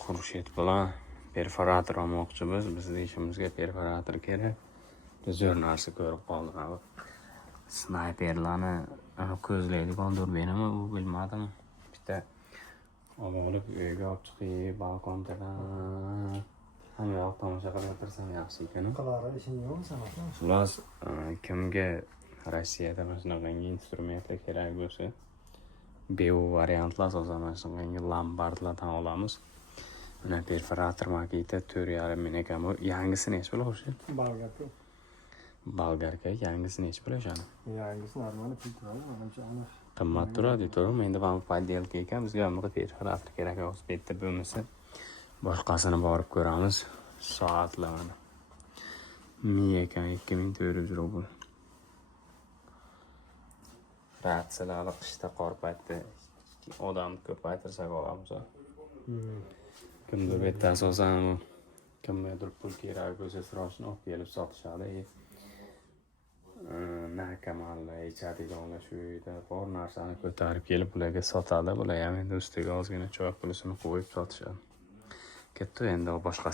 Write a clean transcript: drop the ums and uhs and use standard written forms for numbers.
Xurshid bilan perforator olmoqchimiz. Bizning ishimizga perforator kerak. Biz zo'r narsa ko'rib qoldik abi. Snayperlarni ko'zlaydigan durbinimi u bilmadim. Bitta olib uyga olib chiqib balkondan hamma yoq tomosha qilib o'tirsam yaxshi ekan. Qilar ishing yo'qmi sanaqmi? Xullas, kimga Rossiyada mana shunaqangi instrumentlar kerak bo'lsa, bu variantlar asosan mana shunaqangi lombardlardan olamiz. Mana perforator maketi 4,5 ming ekan bu. Yangisi necha pul o'sha? Bolgarka. Bolgarka yangisi necha pul o'shani? Yangisi normal turadi, manimcha aniq. Qimmat turadi, to'g'rimi? Endi bu poddelka ekan, bizga ham perforator kerak bo'lsa, bitta bo'lmasa boshqasini borib ko'ramiz. Soatlar mana. 1000 ekan, 2400 rubl. Ratsiyalar qishda qor paytida odam ko'paytirsak olamiz. Kimdir bitta asosan kimgadir pul kerak bo'lsa srochni olib kelib sotishadi. Nakamallar, ichadiganlar shu yerda bor narsani ko'tarib kelib ularga sotadi. Bular ham endi ustiga ozgina choy pulisini qo'yib sotishadi. Ketdi endi boshqasi